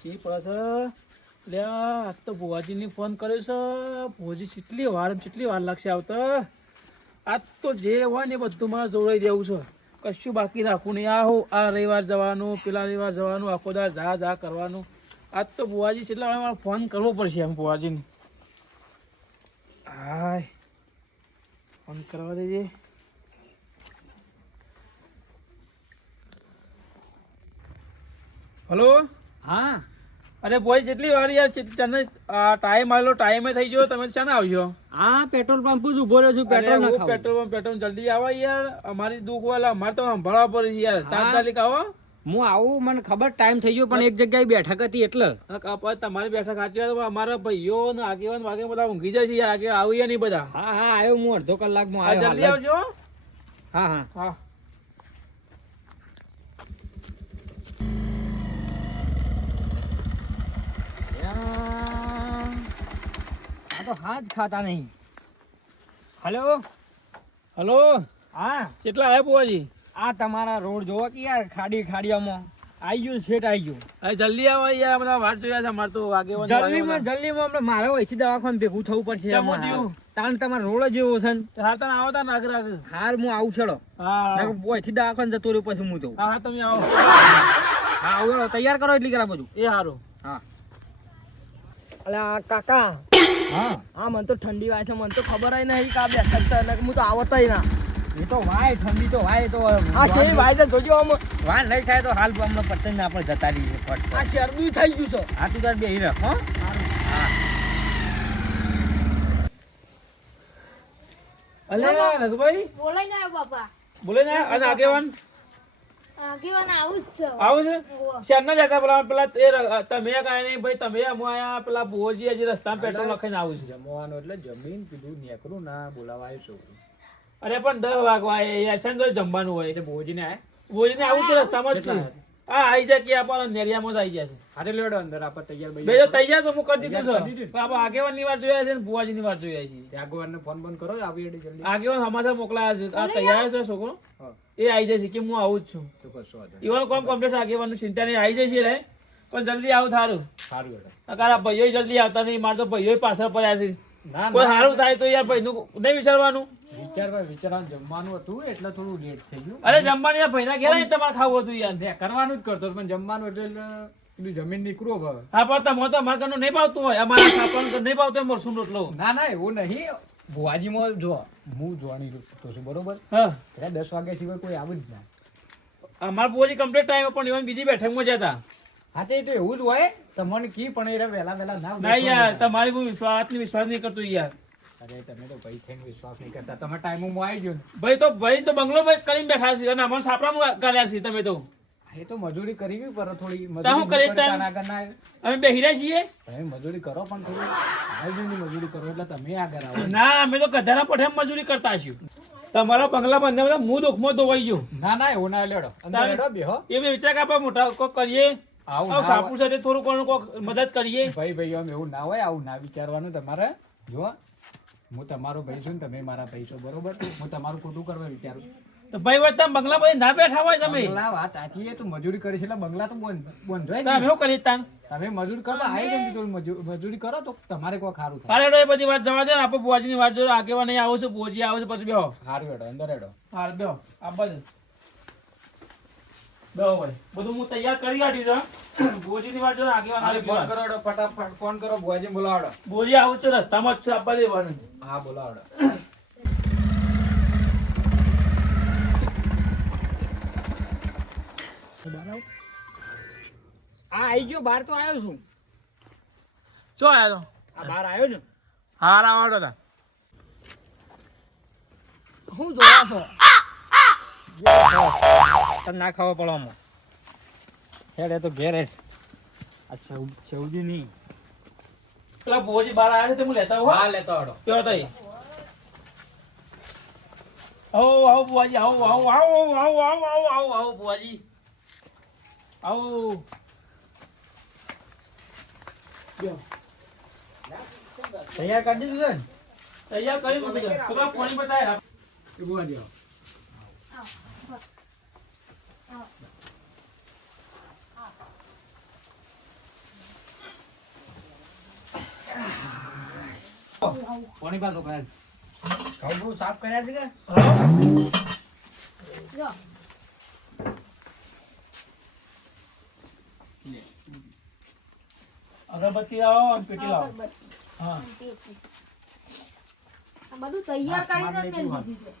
C પડે લે આજ તો ભુવાજીને ફોન કર્યો છે. ભુવાજી કેટલી વાર લાગશે આવતા. આજ તો જે હોય ને બધું મારે જોડાઈ દેવું છે. કશું બાકી રાખવું નહીં. આ રવિવાર જવાનું, પેલા રવિવાર જવાનું, આખો દાર જા કરવાનું. આજ તો ભુવાજી કેટલા વાર મારે ફોન કરવો પડશે એમ ભુવાજીને. હાય ફોન કરવા દેજે. હલો. હા અરે બોય જેટલી વાર યાર તને ટાઈમ આવેલો ટાઈમે થઈ ગયો. તમે શાને આવજો? હા પેટ્રોલ પંપ જ ઉભો રહ્યો છું. પેટ્રોલ જલ્દી આવો યાર. અમારી દુઃખ વાલા અમારે તો સંભાળવા પડે યાર. તાત્કાલિક આવો. હું આવું મને ખબર ટાઈમ થઈ ગયો પણ એક જગ્યાએ બેઠક હતી એટલે તમારી બેઠક સાચી વાત. અમારા ભાઈઓ ને આગેવાન બધા ઊંઘી જાય છે યાર. આગે આવીએ નહીં બધા. હા આવ્યો હું અડધો કલાકમાં આવ્યો. જલ્દી આવજો. હા તો હાથ ખાતા નહીં. હલો હા કેટલા આયા બુવાજી? આ તમારા રોડ જોવો કે યાર ખાડીયામાં આવી ગયું શેઠ આવી ગયું. જલ્દી આવો યાર. બધા વાત જોયા છે અમારે તો આગેવાન. જલ્દીમાં મારે વહીથી દવાખાને ભેગું થવું પડશે. તાણ તમારો રોડ જ એવો છે ને. હા તને આવો તાર નાગ હાર હું આવું છડો. હા વહીથી દવાખાને જતો રહ્યો પછી હું તો. હા તમે આવો. હા આવો તૈયાર કરો એટલી કરા બધું. એ સારું. હા અલ્યા કાકા. હા મને તો ઠંડી વાય છે. મને તો ખબર નહીં કે આ બેઠક છે એટલે હું તો આવતો ના. એ તો વાય ઠંડી તો વાય તો આ શેરી વાય છે જોજો. આમ વાય નહીં થાય તો હાલ અમને પટઈને આપણે જતા રહીએ. આ શરદી થઈ ગયું છે. હા તું તાર બેહી રાખ. હા અલે રઘુભાઈ બોલાઈ ના બાપા. બોલે ને. અને આગેવાન આવું જ છે. આવું છે. શેરના જતા પેલા તમે કાંઈ નહીં ભાઈ. તમે આયા પેલા ભુવોજી હજી રસ્તામાં પેટ્રોલ લખાઈને આવું છે. જમવાનું એટલે જમીન કીધું નીકળું ના બોલાવા આવ્યો છું. અરે પણ 10 વાગવા યાર. શાન તો જમવાનું હોય. ભોજીને આય ભુવોજીને આવું છે રસ્તામાં જ છે. હા આવી જાય કે આપણને નેરિયામાં જ આવી જાય છે. હા લેડો અંદર આપણે તૈયાર બે તૈયાર તો હું કરી દીધું છે. આપણે આગેવાનની વાત જોયા છે ને ભુવાજીની વાત જોયા છે. આગેવાનને ફોન બંધ કરો આવી જલ્દી. આગેવાન સમાચાર મોકલાયા છે. આ તૈયાર છે છોકરો. એ આવી જાય છે કે હું આવું જ છું. તો કશો વાંધો ઈવન કોમ કમ્પ્લેટ આગેવાનું ચિંતા નહીં. આવી જાય છે રે. પણ જલ્દી આવું થારું. સારું બેટા. તારા ભાઈઓ જલ્દી આવતા નહીં. મારે તો ભાઈઓ પાછળ પડ્યા છે. ના કોઈ સારું થાય તો યાર ભાઈનું નહીં વિચારવાનું. વિચારવાનું જમવાનું હતું એટલે થોડું લેટ થઈ ગયું. અરે જમવાનું યાર ભાઈના ઘેર આવીને તમારે ખાવું હતું યાર. કરવાનું જ કરતો પણ જમવાનું એટલે પેલું જમીન નીકળ્યો હવે. હા પણ તમે તો અમારા ઘરનું નહીં ભાવતું હોય. અમારા સાપણ તો નહીં ભાવતું હોય મરસું રોટલો. ના એવું નહીં. ભુવાજીમાં જો હું જોવાની તો છું બરોબર. હા 10 વાગ્યા સિવાય કોઈ આવું જ ના. અમારા પૂરી કમ્પ્લીટ ટાઈમ પણ ઇવન બીજી બેઠકમાં જતા. હા તો એવું જ હોય. તમને કી પણ એ વહેલા ના યાર તમારી હું વિશ્વાસ નહીં કરતો યાર. અરે તમે તો ભાઈ થઈને વિશ્વાસ નહીં કરતા. તમે ટાઈમમાં આવી ગયો ને. ભાઈ તો બંગલો કરીને બેઠા છે અને અમારે સાપડામાં કર્યા છે. તમે તો એ તો મજૂરી કરવી પડે થોડી. અમે બેહી રહ્યા છીએ. તમે મજૂરી કરો પણ થોડી આયોજનની મજૂરી કરો એટલે તમે આગળ આવો. ના અમે તો ગધાના પઠે મજૂરી કરતા છીએ. તમારા બંગલા બંને બધા મું દુઃખમાં ધોવાઈ ગયો. ના એવું ના લેડો અંદર લેડો બેહો. એ વિચાર કે આપણે મોટા કોક કરીએ. આવું સાપુ સાથે થોડું કોક મદદ કરીએ. ભાઈ આમ એવું ના હોય. આવું ના વિચારવાનું તમારે. જો હું તમારો ભાઈ છું ને તમે મારા ભાઈ છો બરોબર. હું તમારું ખોટું કરવા વિચારું. તો ભાઈ હોય તમે બંગલા પછી ના બેઠા હોય તમે. બંગલા વાત સાચી તું મજૂરી કરી છે એટલે બંગલા તો બંધ હોય. તમે શું કરી તાન? તમે મજૂરી કરો આવી ગઈ મજૂરી કરો તો તમારે કોઈ સારું થાય. અરે એ બધી વાત જવા દે. આપણે બુવાજીની વાત જોડે આગેવા નહીં આવું છું. બુવાજી આવે છે પછી બેહો. સારું હેડો અંદર હેડો. હા બેહો આ બધું બેહો ભાઈ. બધું હું તૈયાર કરી કાઢી છું. બુવાજીની વાત જોડે આગેવા ફોન કરો હેડો ફટાફટ ફોન કરો બુવાજી બોલાવડો. બુવાજી આવું છે રસ્તામાં જ છે. આપવા દેવાનું. હા બોલાવડો. આવી ગયો બહાર તો આવ્યો છું. ચો આવ્યો તો? આ બહાર આવ્યો ને. હા આવડો હતા. હું જોવા છો તને ના ખાવા પડવામાં હેડે તો ઘેર હેડ. આ સેવજી નહીં પેલા બુવાજી બહાર આવ્યા છે તે હું લેતા આવું. હા લેતો હડો. કેવો થાય? આવો બુવાજી આવો બુવાજી આવો. તૈયાર કરી દીધું છે ને? તૈયાર કરી મૂકી દો. છોકરા પાણી બતાય. બુવાજી આવું. કોની પાસે કરાય ઘઉં બહુ સાફ કર્યા છે કે જો. અગરબત્તી લાવો અને પેટી લાવો. અગરબત્તી. હા અને પેટી. આ બધું તૈયાર કરીને જ મેં લીધી છે.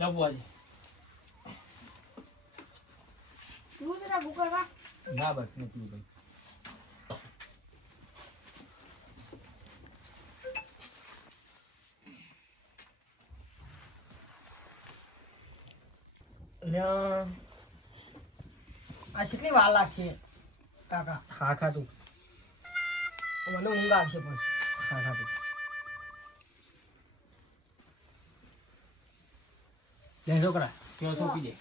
લો બુઆજી. તું જરા ભૂકો વા. ના બસ નથી ભાઈ આ કેટલી વાર લાગશે કાકા? ખા ખા તું મને ઊંઘ આવશે પછી. ખા ખા તું લે છોકરા કેવો સોંપી દે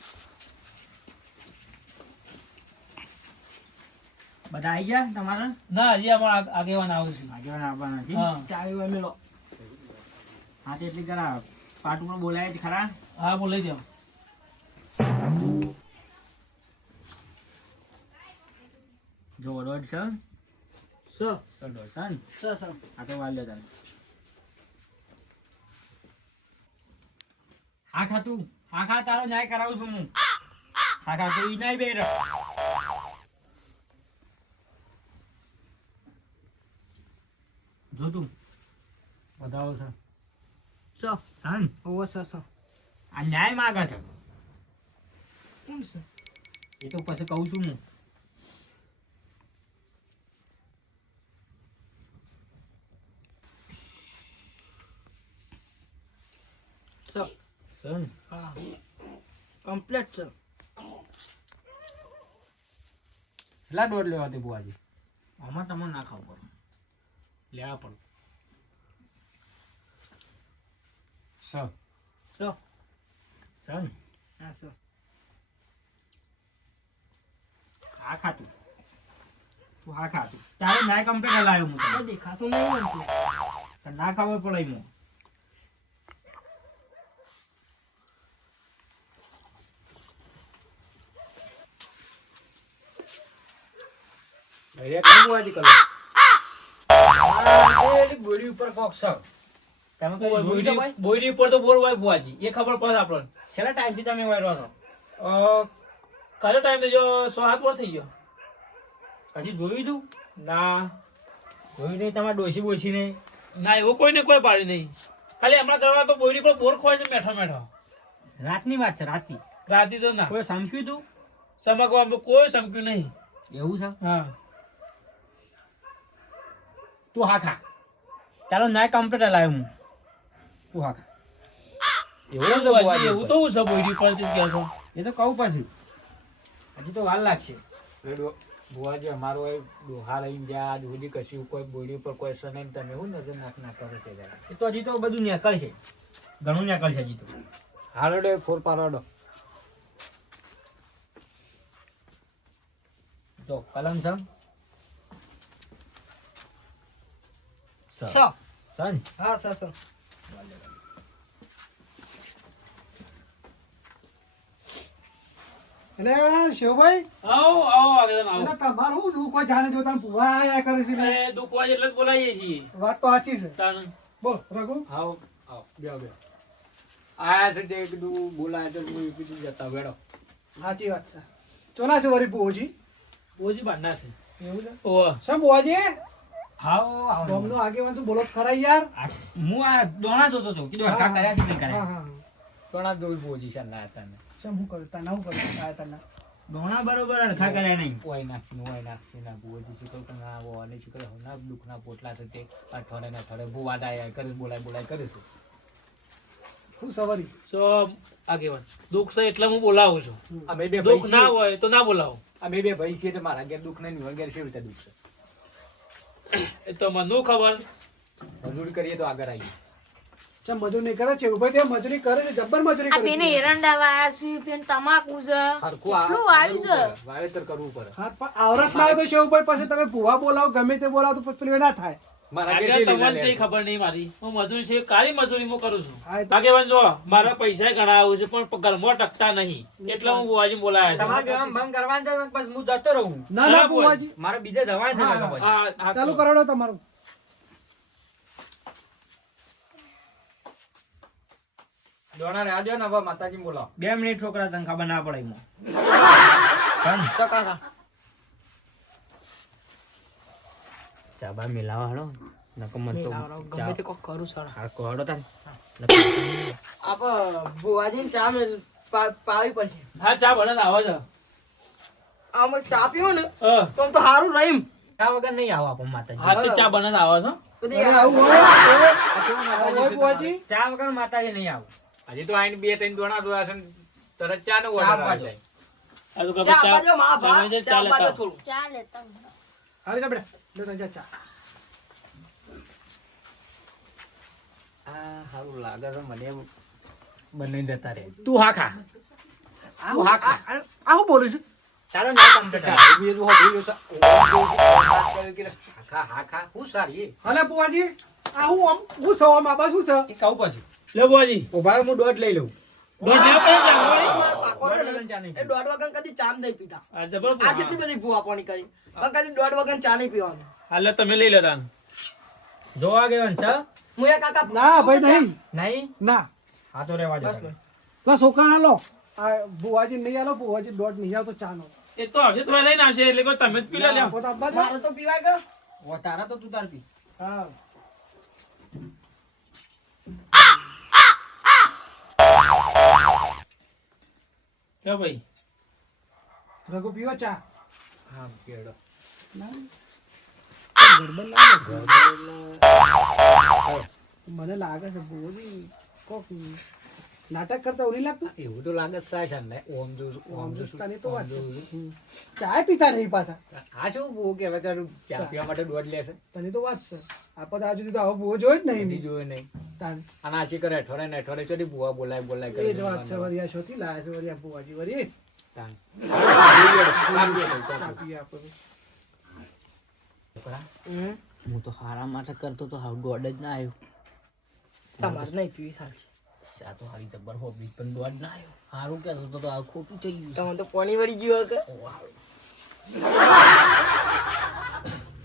બધા આવી ગયા તમારા ના હજી અમારા આગેવાન આવે છે. આગેવાન આવવાના છે હા ચાવી હોય મેલો. હા તો એટલી કરા પાટ ઉપર બોલાય છે ખરા હા બોલાઈ દો. જો દોઢ છે દોઢ છે ને આ તો વાલ્યો તારે હા ખા તું હા ખા તારો ન્યાય કરાવું છું હું હા ખા તું ઈ નહીં બેર જો તું વધાવો છે સો સન ઓવો સો સો. આ ન્યાય માગે છે કેમ છે? એ તો પછી કહું છું હું સો સન હા કમ્પ્લીટ છે. કેટલા દોઢ લેવા તે બુઆજી આમાં તમને ના ખાવ પડે લેવા પડે સો સન હા સો. હા ખાતું તું હા ખાતું તારે નાય કમ્પ્લીટ લાવ્યો હું તને. દેખાતું નહીં બનતું. તને ના ખબર પડે હું બોડી ઉપર કોક છે તમે કોઈ જોયું છે ભાઈ બોયરી ઉપર તો બોર હોય બુઆજી એ ખબર પડે આપણને. છેલ્લા ટાઈમથી તમે વાયરો છો કાલો ટાઈમ તો જો 6-7 વર્ષ થઈ ગયો. પછી જોયું તું ના જોયું નહીં તમારે ડોસી બોસી નહીં ના એવો કોઈને કોઈ પાડી નહીં. ખાલી હમણાં કરવા તો બોયરી પર બોર ખોવાય છે મેઠો મેઠો. રાતની વાત છે રાતની રાતી તો ના કોઈ સમક્યું તું સમકવામાં કોઈ સમક્યું નહીં. એવું છે હા તું હા ખા ચાલો નાય કમ્પ્લીટ લાવ્યો હું તું હા ખા એવું તો બુઆજી, એવું તો હું છે બોયરી પર તું કહે છો. એ તો કહું પછી હજી તો વાર લાગશે બુવાજી અમારો ડોહા લઈને ગયા આજ સુધી કશું કોઈ બોડી ઉપર કોઈ સને તમે હું નજર નાખ કરો છે એ તો હજી તો બધું નીકળશે ઘણું નીકળશે હજી તો હારડો ફોર પારડો જો કલમ છે સો સન હા સો સો. એટલે શિવભાઈ આવો આવો આગેવાન આવો. એટલે તમારું દુઃખ કોઈ જાણે જોતા ને ભૂવા આયા કરે છે એટલે અરે દુઃખ હોય એટલે જ બોલાવીએ છીએ. વાત તો સાચી છે. તાણ. બોલ રઘુ આવો આવો બે આયા છે તે કીધું બોલાય તો હું કીધું જતા બેડો સાચી વાત છે. ચોના છે વરી ભુવોજી? બોજી બાંધના છે. એવું છે? ઓહ શું ભુવાજી? આવો આવો ગામનો આગેવાન શું બોલો તો ખરા યાર? હું આ દોણા જોતો હતો કીધું હરખા કર્યા છે નહીં હા કર્યા હા. દોણા જોઈ પોઝિશન લાયા તને શું હું કરું તને હું કરું આયા તને દોણા બરોબર હરખા કર્યા નહીં ઓય નાખી ના બુઓજી શીખો કે ના આવો અને શીખો ના દુઃખના પોટલા છે તે અઠવાડિયે ને અઠવાડિયે બુવાદ આયા કરે બોલાય કરીશું શું સવારી? સો આગેવાન દુઃખ છે એટલે હું બોલાવું છું. અમે બે દુઃખ ભાઈ ના છીએ હોય તો ના બોલાવો. અમે બે ભાઈ છીએ તો મારા ઘેર દુઃખ નહીં નિવર ઘેર કેવી રીતે દુઃખ છે એ તો મને ખબર. મજૂરી કરીએ તો આગળ આવીએ ચમ મજૂરી નહીં કરે છે ભાઈ તે મજૂરી કરે છે જબ્બર મજૂરી આ કરે પેને છે. એરંડા વાયા છે, પેન તમાકુ છે. હરખું કેટલું વાવ્યું છે. વાવેતર કરવું પડે હા પણ આવરત ના આવે તો શિવભાઈ પછી તમે ભૂવા બોલાવો ગમે તે બોલાવો તો પછી પેલું ના થાય. મારા ઘેર આગળ જે લીલા તમને લેર છે છે. ખબર નહીં મારી. હું મજૂરી છે કાળી મજૂરી હું કરું છું. હા, એ તો- આગેવાન જો મારા પૈસા ઘણા આવું છે પણ ઘરમાં ટકતા નહીં એટલે હું બુવાજી બોલાયા તમારે છે. ગામ ભંગ કરવાનું છે ને પછી હું જતો રહું ના ના બરાબર. ભુવાજી મારે બીજે જવાનું છે હા, કાકા પછી. હા, હા, ચાલુ કરાડો તમારું. દોણા રહ્યા દો ને હવે માતાજી બોલાવો. 2 મિનિટ છોકરા તને ખબર ના પડે એમાં. તો કાકા ચાબા મિલાવા હળો નકો મન તો ગમે તે કોક કરું સર હા કોડો તન આપ ભુવાજીને ચા પાવી પડશે. હા ચા બને આવે છે આમ ચા પીવો ને હા તો આમ તો સારું રહીમ. ચા વગર નહીં આવો આપો માતાજી. હા તો ચા બને આવે છે બધી આવું હોય બુવાજી? ચા વગર માતાજી નહીં આવો. હજી તો આઈને 2-3 દોણા જોયા છે ને તરત ચા નો ચા order આપવા આવી જાય. આ તો ચા ચા બાજો માં ચા લઈ જાય, ચા ચા લેતા બાજો આવો. થોડું. ચાલે તમે હાલે જા બેટા. લે તને જા ચા. આ સારું લાગે છે મને બની દેતા રે. તું હા ખા. તું હા ખા. આ હું બોલું છું? તારો ના કમ્પ્લીટ ચા બીજું હોભળ્યું છે. ખા હા ખા હું સારી હાલે બુવાજી, આ હું આમ હું છો આમ આ બાજુ છે. એ કહું પછી લે બુઆજી ઉભા રહો, હું દોઢ લઈ લઉં. દોઢ લેવા પડે ચા વાળી? મારો કાકો છે ને, ચા નહીં એ દોઢ વાગ્યા કદી ચા નહીં પીતા. આ જબર આ કેટલી બધી ભૂવા પાણી કરી પણ કદી દોઢ વાગ્યા ચા નહીં પીવાનું. હાલે તમે લઈ લો તાન જોવા ગયો ને સર હું એ કાકા ના ભાઈ નહીં. નહીં ના. હા તો રેવા દો. બસ બસ. લા છોકરા હાલો. આ બુવાજી નહીં આલો, બુવાજી દોઢ નહીં આવતો ચાનો. એ તો હશે તો લઈને આવશે એટલે કોઈ તમે જ પી લો લ્યો. પોતા આપવા દો. મારે તો પીવાય કે ઓ તારા તો તું તાર પી. હા લે ભાઈ રઘુ પીવો ચા. હા કેડો. મને લાગે છે બુવાજી કોક નાટક કરતા એવું નહીં લાગતું? એવું તો લાગે છે સાહેબ ને ઓમ જો આમ જોસ્તાની તો વાત છે. ચા પીતા નહીં પાછા. આ શું બહુ કે હવે તારું ચા પીવા માટે દોઢ લેશે તને તો વાત છે. આપણે આ સુધી તો આવો બુવો જોયો જ બધી નહીં. જોયું નહીં. તાન. અને આછી કરે અઠવાડિયે ને અઠવાડિયે ચોથી બુવા બોલાય બોલાય એ જ વાત છે. વળી આ શોથી લાયા છે વળી આ બુવાજી વળી. તાન. ચા પીએ આપણે. છોકરા, હમ હું તો હારા માટે કરતો તો હાવ દોઢ જ ના આવ્યો. તમારે નહીં પીવી સારી. ચા તો હારી જબર હોબી પણ દોઢ ના આવ્યો. હારું કહેતો તો આ ખોટું થઈ ગયું છે. તમને તો પાણી વળી ગયું હશે.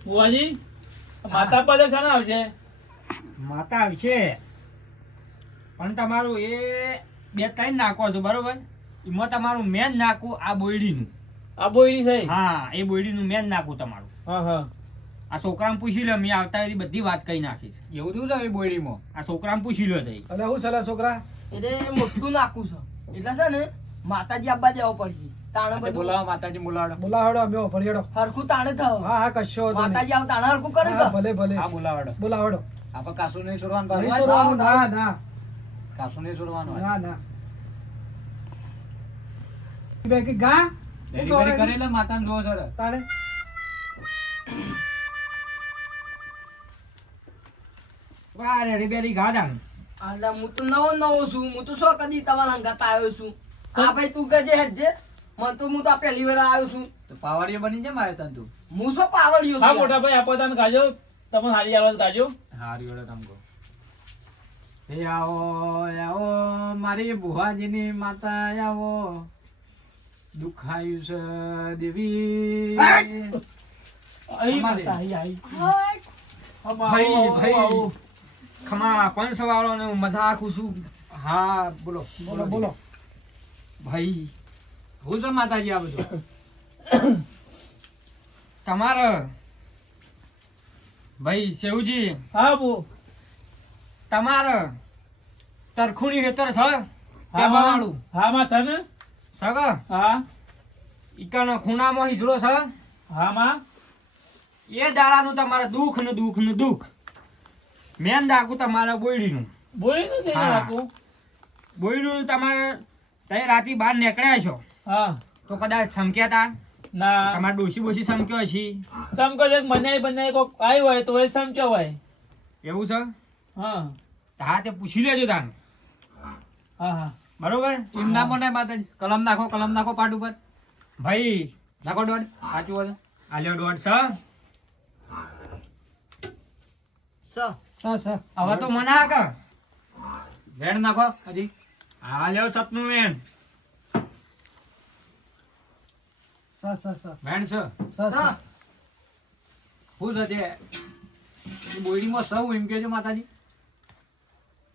બુઆજી માતા પાદર શાના આવશે? માતા આવશે પણ તમારું એ 2-3 નાખો છો બરોબર. એમાં તમારું મેન નાખું આ બોયડીનું. આ બોયની છે? હા એ બોયડીનું મેન નાખું તમારું. હા હા આ છોકરાને પૂછી લો, મેં આવતા વેલી બધી વાત કહી નાખી છે. એવું થયું છે એ બોયડીમાં. આ છોકરાને પૂછી લો તઈ. અલે હું સલા છોકરા? એટલે મોટું નાખું છે એટલે છે ને માતાજી આપવા જવું પડશે. તાણે બધું બોલાવો માતાજી બોલાવો. બોલાવડો અમે ભરિયાડો. હરખું તાણે થાવ. હા હા કશો વાંધો નહીં. માતાજી આવ તાણે હરખું કરે હા, કે ભલે ભલે હા બોલાવડો. બોલાવડો. આપણે કાસુ નહીં છોડવાનું નહીં પાછું. છોડવાનું. ના ના કાસુ નહીં છોડવાનું. ના ના. બેકી ગા ડેરી બેરી કરેલા માતાને જોવો સર. તારે વાહ રેડી બેરી ગા જાણ. એટલે હું તો નવો છું. હું તો શું કદી તમારા અંગાત આવ્યો છું. આ ભાઈ તું કે જે હેડ જે મને તો હું તો આ પહેલી વાર આવ્યો છું. તો પાવડીઓ બની જાય મારે તને તું. હું શું પાવડ્યો હા છું મોટા ભાઈ આપો તાન ગાજો તમને હારી આવાજ ગાજો. હારી ઓળે તમકો. એ આવો આવો મારી ભુવાજીની માતા આવો. દુખાયું છે દેવી. અહીં અમારે. માતા, અહીં, અહીં. આમાં ભાઈ આવો, ભાઈ આવો. ખમા પંચ વાળો ને મજા આખું છું. હા બોલો બોલો બોલો. ભાઈ હું છે માતાજી આ બધું તમારે ભાઈ શેવજી હા બુ તમારે તરખુણી હેતર છે હા વાળું હા માં સન સગ હા ઈકાનો ખૂણામાં હિજડો છે હા માં એ દાડાનું તમારે દુઃખ ને દુઃખ ને દુઃખ મેન દાખું તમારા બોયડીનું બોલી નું છે હા. રાખું બોયડીનું તમારે તઈ રાતી બહાર નીકળ્યા છો હા તો કદાચ સમક્યા તા ના તમારે ડોસી બોસી સમક્યો હશે સમકો એક બંને બંને કોક આવ્યો હોય તો એ સમક્યો હોય એવું છે હા હા તે પૂછી લેજો તાન હા હા બરોબર એમ ના બોલે માતાજી કલમ નાખો પાટ ઉપર ભાઈ નાખો દોડ સાચું હોય આલ્યો દોડ છે હવે તો મના કર વેણ નાખો હજી આલ્યો સતનું વેણ વેણ છે શું છે તે બોયડીમાં સૌ એમ કેજો માતાજી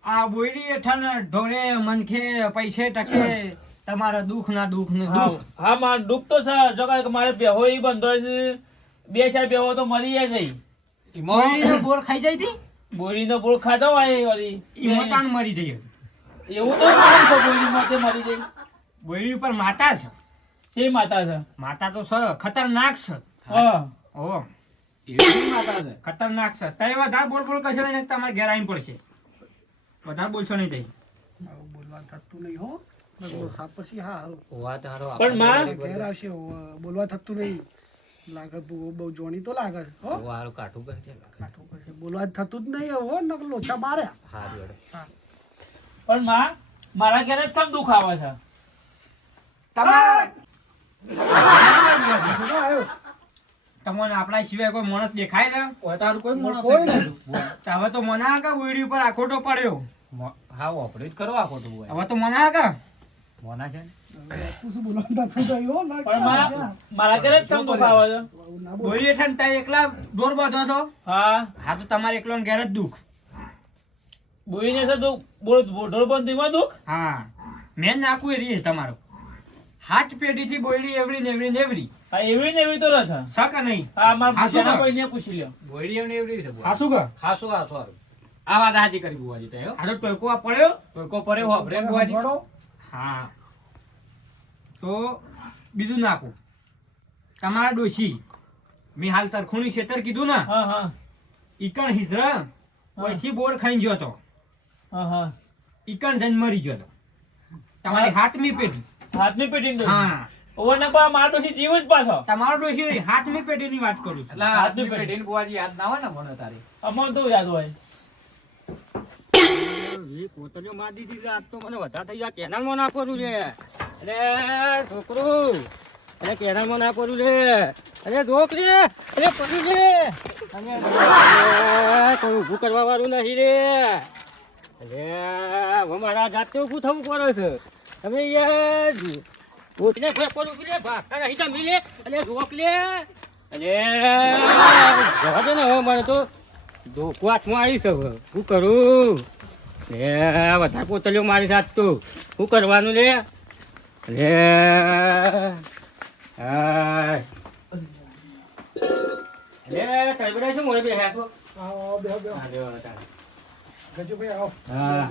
આ બોયડી હેઠળ ઢોરે મનખે પૈસે ટકે તમારા દુઃખ ના દુઃખ ને દુઃખ. હા મારે દુઃખ તો છે જો કે મારે બેહો ઈ બંધો છે 2-4 બેહો તો મરી જાય છે બોયડીનો બોર ખાઈ જાય તી બોરીનો બોળ ખાધો હોય વળી ઈ મોતાણ મરી જાય. એવું તો ના છે બોરી મોતે મરી જાય બોયડી ઉપર માતા છે. છે માતા છે માતા તો છે ખતરનાક છે. હા ઓ એવી માતા છે. ખતરનાક છે. તમે વધારે બોલ કરશો ને તમારે ઘેર આવીને પડશે. વધારે બોલશો નહીં તઈ. આવું બોલવા થતું નહીં હો સાપ પછી હા પણ માં ઘેર આવશે બોલવા થતું નહીં લાગે બહુ જોણી તો લાગે છે હો કાઠું કરશે બોલવા થતું જ નહીં હો નક લોચા માર્યા પણ માં મારા ઘરે જ સબ દુઃખ આવે છે તમારા આવ્યો તમને આપણા સિવાય કોઈ માણસ દેખાય છે? તારું કોઈ મોણસ કોઈ નથી. તો હવે તો મના કે બોયડી ઉપર આખોટો પડ્યો. હા ઓપરેટ કરો આ ખોટું હોય હવે તો મના કે મોના છે ને તું શું બોલવા થતું નહીં હો ના પણ માં મારા ઘરે જ સબ દુઃખ આવે છે ના બોલ બોયડી હેઠળ તમે એકલા દોર બાંધો છો. હા હા તો તમારે એકલો ઘેર જ દુઃખ. બોરીને છે તો બોલ ઢોર બંધીમાં દુઃખ હા મેન નાખવું એ રીએ તમારું. હાથ પેઢીથી બોયડી એવડી ને એવડી ને એવડી હા એવી ને એવી તો રસ છે. છે કે નહીં? હા મારા હા, શું પૂછ્યા કર? કોઈને પૂછી લ્યો બોયડી એમને એવી રીતે બોલે. હાસુ કે હાસુ હાસુ હારું. આ વાત હાચી કરી બુવાજી તે હો આ તો ટોયકો આ પડ્યો. ટોયકો પરે હો પ્રેમ બુવાજી સાંભળો. હા તો બીજું નાખું. તમારા ડોશી મેં હાલ તરખુણી ખેતર કીધું ને હા હા ઈકણ હિસરા ઓયથી બોર ખાઈ ગયો તો હા હા ઈકણ જઈને મરી ગયો તો તમારી હાથમી પેઢી. હાથની પેટી ને હા ઓવર ને પણ મારો ડોશી જીવ જ પાછો તમારો ડોશી હાથમી પેઢીની વાત કરું છું. એટલે આજની પેઢીને બુવાજી યાદ ના હોય ને મને તારી અમને તો યાદ હોય કોતરીઓ માર દીધી છે આજ તો મને વધારે થઈ ગયા કેનાલમાં નાખવાનું છે અરે છોકરું અરે કેનાલમાં નાખવાનું છે અરે છોકરી અરે પડી છે અને કોઈ ઊભું કરવા વાળું નહીં રે અરે હવે મારા જાતે ઊભું થવું પડે છે તમે યાર કોઈને ફેર પડું લે ભાગતા નહીં તમે લે અને રોક લે અને જવા દે ને હવે મને તો ધોકો હાથમાં આવી છે હવે શું કરું લે વધારે પોતલીઓ મારી સાથે તું શું કરવાનું લે લે હાય લે તમે બધા શું મોડે બેહ્યા છો આવો બેહો બેહો હા લ્યો તારે. ગજુભાઈ આવો હા.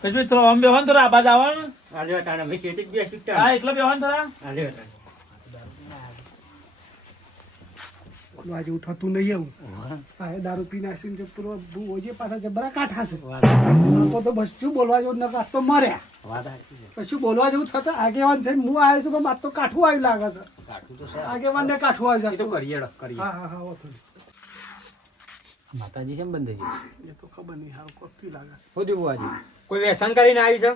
કશું થોડો આમ બેહો ને થોડા આબાદ આવવાનું હા લ્યો તારે મેં ખેતી જ બે શીખતા હા એટલો બેહો ને થોડા હા લ્યો તારે. બોલવા જેવું થતું નહીં એવું હા એ દારૂ પીને આવીને જે પૂરો ભૂ પાછા જબરા કાઠા છે તો બસ શું બોલવા જેવું નકર આજ તો મર્યા વાત હાચી છે. કશું બોલવા જેવું થતા આગેવાન થઈને હું આવ્યો છું પણ આજ તો કાઠું આવ્યું લાગે છે કાઠું તો છે આગેવાન ને કાઠું એ તો આવ્યું કરીએ હેડો, કરીએ હા હા હા ઓથું માતાજી કેમ બંધ થઈ ગઈ એ તો ખબર નહીં હારું કોકથી લાગે હોદી બુવાજી કોઈ વ્યસન કરીને આવી છે?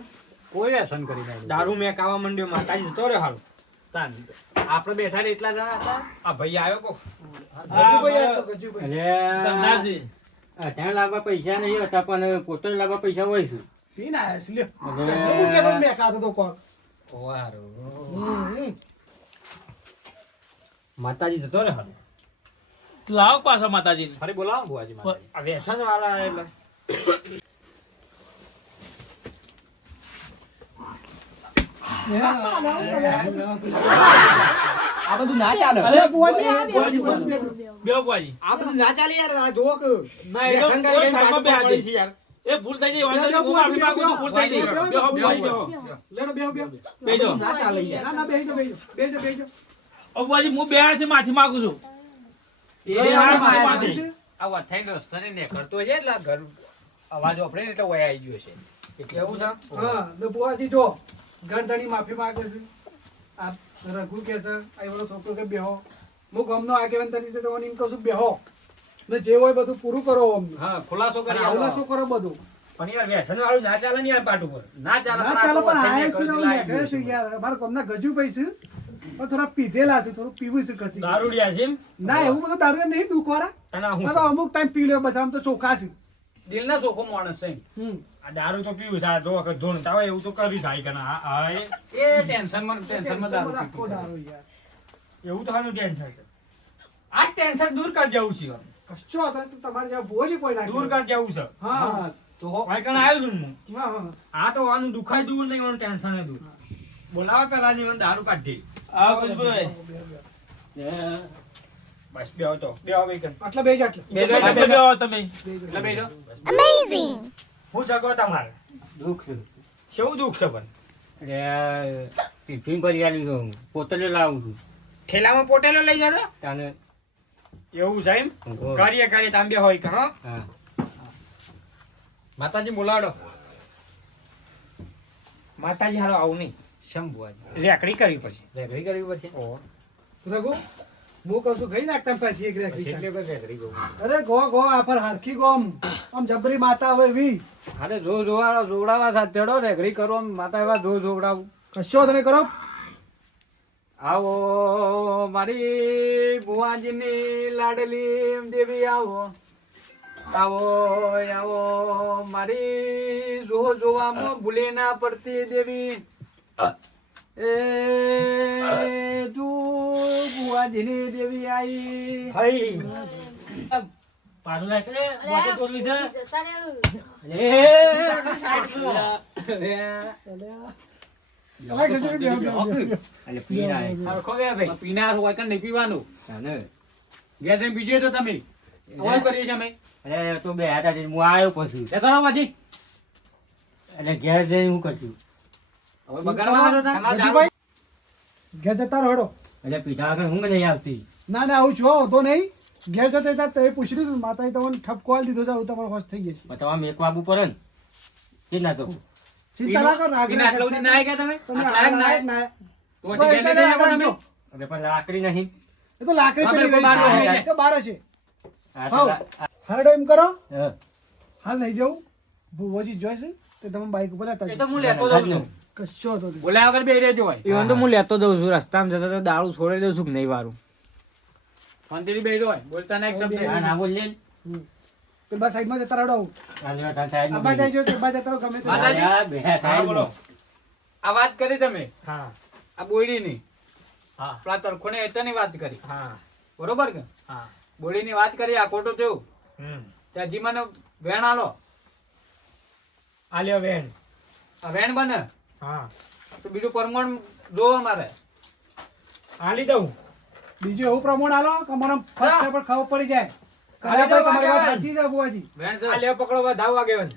કોઈ વ્યસન કરી નાખ્યું. દારૂ મેં કાવા માંડ્યો માતાજી જતો રહ્યો હાલ. તાન આપણે બેઠા ને એટલા જણા હતા આ ભાઈ આવ્યો કોક. ગજુભાઈ આ તો ગજુભાઈ ના છે ત્યાં લાવવા પૈસા નહીં હતા પણ પોતે લાવવા પૈસા હોય છે પીને આવ્યા છે લ્યો અરે. હું કહેતો મેં કાતો તો કોક વારું માતાજી જતો રહ્યો હાલ. લાવો પાછા માતાજીને ફરી બોલાવો ને બુવાજી માતાજી. આ વ્યસન વાળા એટલે આ બધું ના ચાલે અરે બુવાજી, બુવાજી, બુવાજી, બેહો બુવાજી આ બધું ના ચાલે યાર આ જુઓ કે ના એ તો વ્યસન કોઈ કરીને સાઈડમાં બેહા પાછું દે. પડી છે યાર. એ ભૂલ થઈ જાય વાંધો નહીં, હું માફી માંગુ છું, ભૂલ થઈ ગઈ. બેહો બુવાજી, બેહો. લેરો બેહો બેહો બેહજો. ના ચાલે યાર ના ના બેહજો બેહજો બેહજો બેહજો ઓ બુવાજી, હું બે હાથથી માફી માંગુ છું. એ હાથ માથે માથે. માથે. આ વથાઈનો રસ્તો ને નીકળતો છે એટલે આ ઘર અવાજ ઓપરે એટલે વહી આવી ગયો છે એટલે એવું છે? હા તો બુવાજી જો ગરદણી માફી માંગે છે આ રઘુ કે છે આ એવડો છોકરો કે બેહો હું ગમનો આગેવાન તરીકે તો એમ કહું છું બેહો ને જે હોય બધું પૂરું કરો અમને હા ખુલાસો કરી આવલા આવો. શું કરો બધું પણ યાર વ્યસન વાળું ના ચાલે ને યાર પાટ ઉપર. ના ચાલે ના પણ ચાલો આ પણ તો આયા વથાઈને છે ને હું નીકળતી લાવી છું ગયું છે. યાર અમારા ગામના ગજુ પૈસા પણ થોડા પીધેલા છે થોડું પીવું છે કથી દારૂડિયા છે એમ? ના એવું બધું દારૂ નહીં દુખવારા અને આ હું આ છે? તો અમુક ટાઈમ પી લે બધા આમ તો ચોખ્ખા છે દિલના ચોખ્ખો માણસ છે આ દારૂ તો પીવું છે. આ જો વખત ધૂણતા હોય એવું તો કરી જાય કે ના. હા, એ એ ટેન્શનમાં દારૂ આખો પીતો દારૂ યાર એવું તો આનું ટેન્શન છે. આ ટેન્શન દૂર કરી જવું છે. કશો વાંધો નહીં, તો તમારે જ્યાં ભુવાજી કોઈ ના દૂર કહેવાય. કાઢ જવું છે હા હા તો ભાઈ કણ આવ્યો છું હું હા હા આ તો આનું દુખાય દૂર નહીં આનું ટેન્શન દૂર બોલાવો પેલા ની મને દારૂ કાઢી આ ભુજભાઈ બસ બેહો તો બેહો ભાઈ કણ આટલા બે જ આટલા તમે બેહો તમે એટલે બેજો. હું જગો તમારે દુઃખ છે કેવું દુઃખ છે પણ એટલે ટિફિન કરી આલી છું પોતલે લાવું છું ઠેલામાં પોટેલો લઈ જતો તાને એવું છે એમ ઓહો. કરીએ તાંબે હોય કણ હો? હા માતાજી બોલાવડો. માતાજી હારો આવું નહીં શંભુઆજી રેકડી કરવી પછી રેગડી કરવી પડશે. રઘુ હું કહું છું ગઈ નાખતા પાછી એક રેખડી એટલે કોઈ રેગડી કહું. અરે ગો આ પર હરખી ગો આમ જબરી માતા હવે વી અરે જો જોવાળો જોવડાવા સાથે તેડો રેગડી કરો આમ માતા એવા જો જોવડાવું. કશો વાંધો નહીં કરો. આવો મારી ભુવાજીની લાડલી દેવી આવો આવો આવો મારી જો જોવામાં ભૂલે ના પડતી દેવી એ તું ભુવાજીની દેવી આઈ હઈ પાડું નાખ લે વાતે તોડવી છે જતા રહે. અરે ગજરી બે એટલે પીને આય હરખો બે ભાઈ પીનાર હોય કે નહીં પીવાનું તાને ઘેર જઈને બીજે તો તમે આવું કરીએ છીએ અમે અરે તો બે હાથા જઈને હું આવ્યો પછી એ કરો વાજી એટલે ઘેર જઈને હું કરશું હવે બગાડવા હાલો તા. ગજુભાઈ ઘેર જતા રહો હેડો. એટલે પીઠા વગર ઊંઘ નહીં આવતી ના ના આવું છું તો નહીં ઘેર જતા હતા તો એ પૂછી લીધું માતાએ તમને ઠપકો આલી દીધો છે, હવે તમારો હોશ થઈ જશે. પણ તમારે મેકવા આવવું પડે ને કે ના તો ચિંતા ના કરો પીને આટલા સુધી ના ગયા તમે તમે આટલા નાયક ના નાયક. તો હજી ઘેર લઈ જાઓ તમે. એટલે પણ લાકડી નહીં એ તો લાકડી હા, પડી બરાબર, બહાર ગઈ હોય. એ તો બહાર હશે. આ હાઉ. તો હારડો એમ કરો હા. હાલ નહીં જવું ભુવોજી જોઈશે તો તમે બાઈક ઉપર લેતા એ તો જજો. હું લેતો જાઉં છું કશો વાંધો નહીં. બોલ્યા વગર બે રહેજો હોય ઈવન તો હું લેતો જઉં છું રસ્તામાં જતા તો દારૂ છોડી દઉં છું કે નહીં વારું શાંતિથી બેહી હોય બોલતા ના એક શબ્દ આ ના બોલ લે તો બસ સાઈડમાં જતા રહો. આ લેવા તાર સાહેબ આબા જાય જો કે આબા જતા રહો ગમે તે. માતાજી. બેઠા સાહેબ બોલો. આ વાત કરી તમે હા આ બોયડીની હા પેલા તરખોને એતાની વાત કરી હા બરોબર કે હા બોયડીની વાત કરી આ ખોટું થયું ત્યાં જી મને વેણ આલો આલ્યો બેન આ વેણ બને હા તો બીજું પરમણ જોવો મારે આલી દઉં બીજું એવું પ્રમાણ આલો કે મને ફર્સ્ટ પર ખબર પડી જાય અરે કાલે તો તમારી વાત વાગે સાચી છે બુઆજી. વેણ છે આલ્યો પકડો વધાવ વાગે બેન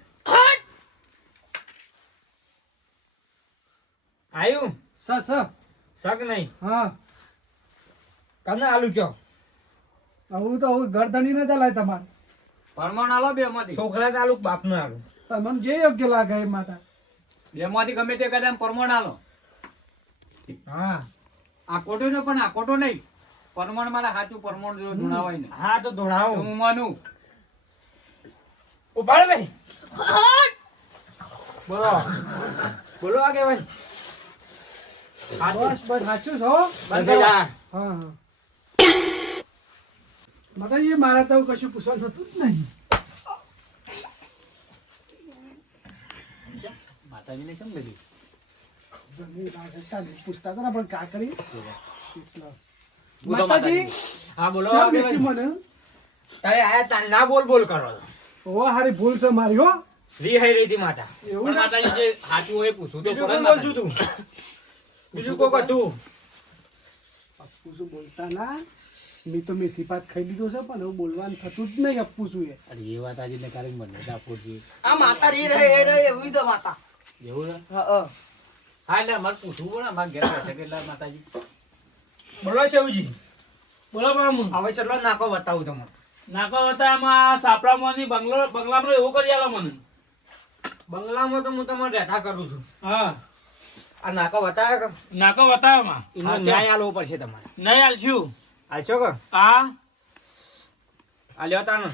આયું સ શક નહીં હા કને આલુ કયો આવું તો હવે ગરદની ન ચલાય તમારે. પરમણ આલો બે માંથી છોકરા ચાલુ બાપનું આલુ તમને જે યોગ્ય લાગે એ માતા. બે માંથી ગમે તે કદાચ પરમણ આલો હા આ ખોટું છે પણ આ ખોટું નહીં પરમણ મારે સાચું પરમણ જો ધૂણાવાય ને હા તો તો ધોળાવું હું માનું ઉપાડ ભાઈ બોલો બોલો આગે ભાઈ બસ બસ સાચું છે હો. બંધ જા હા હા માતાજી મારે તો કશું પૂછવાનું થતું જ નહીં. માતાજીને કેમ લીધી પૂછતા હતા ને પણ કા કરી બોલો માતાજી હા બોલો શા આગે બેઠી ભાઈ મને તારે આયા તાર ના બોલ બોલ કરો ઓ હારી ભૂલ છે મારી હો. રી રહી હતી માતા એવું પણ છે? માતાજી જે સાચું હોય એ પૂછવું તો બીજું પડે કોણ ને બોલતું તું બીજું કોક હતું અપ્પુ શું બોલતા ના મેં તો મેથી પાત ખાઈ લીધો છે પણ એવું બોલવાનું થતું જ નહીં અપ્પુ શું એ. અરે એ વાત આજે ક્યારેક મને આપો છે આ માતા રી રહે એ રહે એવું છે માતા એવું છે હા હા એટલે મારે પૂછવું પડે મારે ઘેર બેઠે કેટલા માતાજી બોલો શેવજી બોલો મામુ હવે ચલો નાકો બતાવું તમને નાકો વતામાં સાપડામાંની બંગલામાં એવું કરી આલો મને. બંગલામાં તો હું તમને રહેતા કરું છું હા આ નાકો બતાવે કે નાકો વતાવમાં એનો ન્યાય આલવો પડશે તમારે નહીં આલશું હાલશો કે આ આ લ્યો તાનો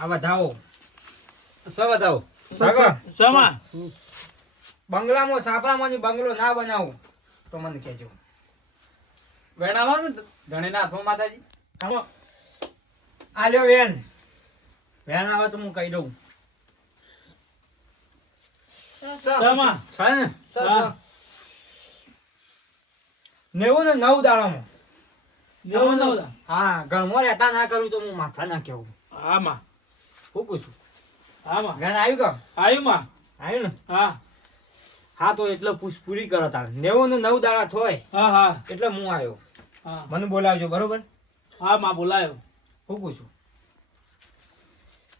આ વધાવો સ બતાવો સમા બંગલામાં સાપરામાં બંગલો ના બનાવું તો મને કહેજો વેણ આલો ને ધણીના હાથમાં માતાજી આમાં આ લ્યો વેન વેન આવે તો હું કહી દઉં સમા છે ને હા. 90 ને 9 દાડામાં નેવું નવ દાડા. હા ઘરમાં રહેતા ના કરું તો હું માથા ના કેવું હા માં, હું પૂછું હા માં, ઘર આવ્યું કે આવ્યું માં. આવ્યું ને હા હા તો એટલે પૂરી કરો તાર 99 દાડા થોય હા હા એટલે હું આવ્યો હા મને બોલાવજો બરોબર હા માં બોલાયો. હું પૂછું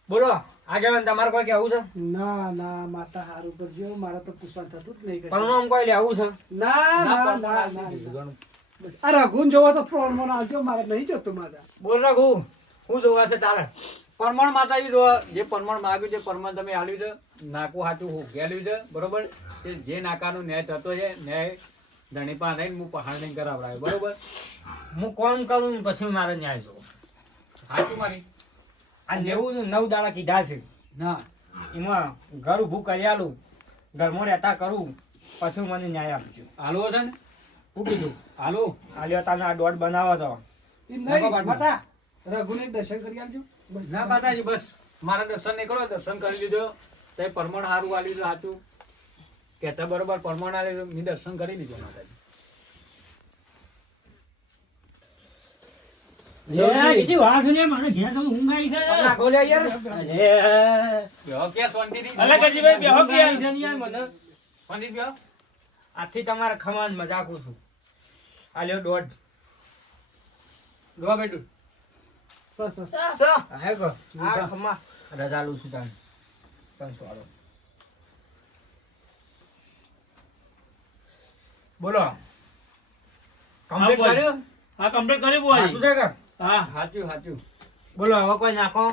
બોલો આગેવાન તમારે કોઈ કેવું છે ના ના માતા હારું કરજો મારે તો પૂછવા થતું જ નહીં કશું. પરણોમ કોઈ લેવું છે ના ના ના ના આ રઘુન જોવો તો પ્રમાણ આવજો મારે નહીં જોતું મારા. બોલ રાખું હું જોવા છે તારે પરમણ માતાજી જો જે પરમણ માગ્યું છે પરમણ તમે આલ્યું છે નાકું હાચું હું ગેલ્યું છે બરોબર કે જે નાકાનો ન્યાય થતો છે ન્યાય ધણી પાસે રહીને હું પહાડ નહીં કરાવડાવ્યો બરોબર હું કોમ કરું ને પછી મારે ન્યાય જો હાચું મારી આ 99 દાડા કીધા છે ના એમાં ઘર ઊભું કરી આલું ઘરમાં રહેતા કરું પછી મને ન્યાય આપજો હાલવો છે ને શું કીધું હાલો આલ્યો તાને આ દોડ બનાવો તો ઈ નહીં માતા રઘુને દર્શન કરી આવજો. ના માતાજી બસ મારા દર્શન નહીં કરો દર્શન કરી લીધો તે પરમણ હારું આલ્યું છે સાચું કહેતા બરોબર પરમણ આલ્યું મેં દર્શન કરી લીધો માતાજી બીજી વાત છે મને ઘેર તો ઊંઘ આવી છે નાખો લે યાર બેહો કે શાંતિથી અલે ગજીભાઈ બેહો કે આવી છે ને યાર મને શાંતિથી બેહો આથી તમારે ખમાન મજાકું છું આલ્યો દોડ જોવા બેઠું હે કો આ ખમા રજા લઉં છું તાને પાંચસો આલો બોલો કમ્પ્લીટ બોલ. કર્યું હા કમ્પ્લીટ કરી શું બુઆજી. છે કે હા સાચું સાચું બોલો હવે કોઈ નાખો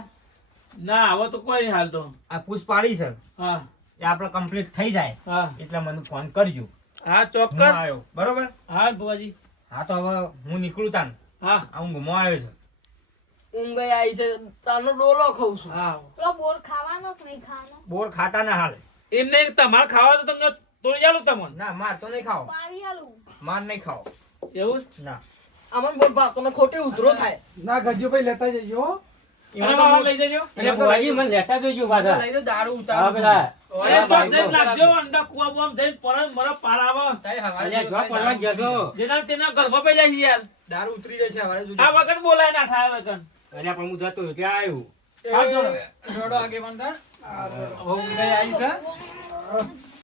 ના હવે તો કોઈ નહીં હાલ તો. આ પૂછ પાડી છે હા એ આપણે કમ્પ્લીટ થઈ જાય હા એટલે મને ફોન કરજો હા હું ચોક્કસ. આવ્યો બરોબર હા બુઆજી. હા તો હવે હું નીકળું તાન હા આ હું ઘુમો આવ્યો છે ઊંઘ આવી છે તાનો ડોલો ખાઉં છું હા પેલો બોર ખાવાનો કે નહીં ખાવાનો? બોર ખાતા ના હાલે એમ નહીં તમારે ખાવા તો તમને તોડી ચાલુ તમને ના માર તો નહીં ખાઓ પાવી આલું. માર નહીં ખાઓ એવું જ? ના આમાં બોલ ભાતોને ખોટી ઉતરો થાય ના ગજ્જુભાઈ લેતા જજો હો. અરે બાબા લઈ જજો. એટલે ભુવાજી મને લેતા જોજો પાછા લઈને દારૂ હા ઉતારું પેલા અરે સબ જઈને નાખજો અંડા કુવા બુવા જઈને પરત મરા પાર આવે. અલ્યા જો પરવા જશો જેના તેના ઘરમાં પડી જાય છે યાર. દારૂ ઉતરી જાય છે હવારે જોજો. આ વખત બોલાય ના થાય વગર. અલ્યા પણ હું જતો ત્યાં આવ્યું હા, જોડો. જોડો આગેવાન તાર ઊંઘ આવી છે